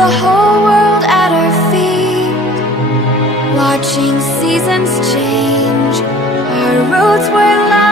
the whole world at our feet, watching seasons change. Our roads were lined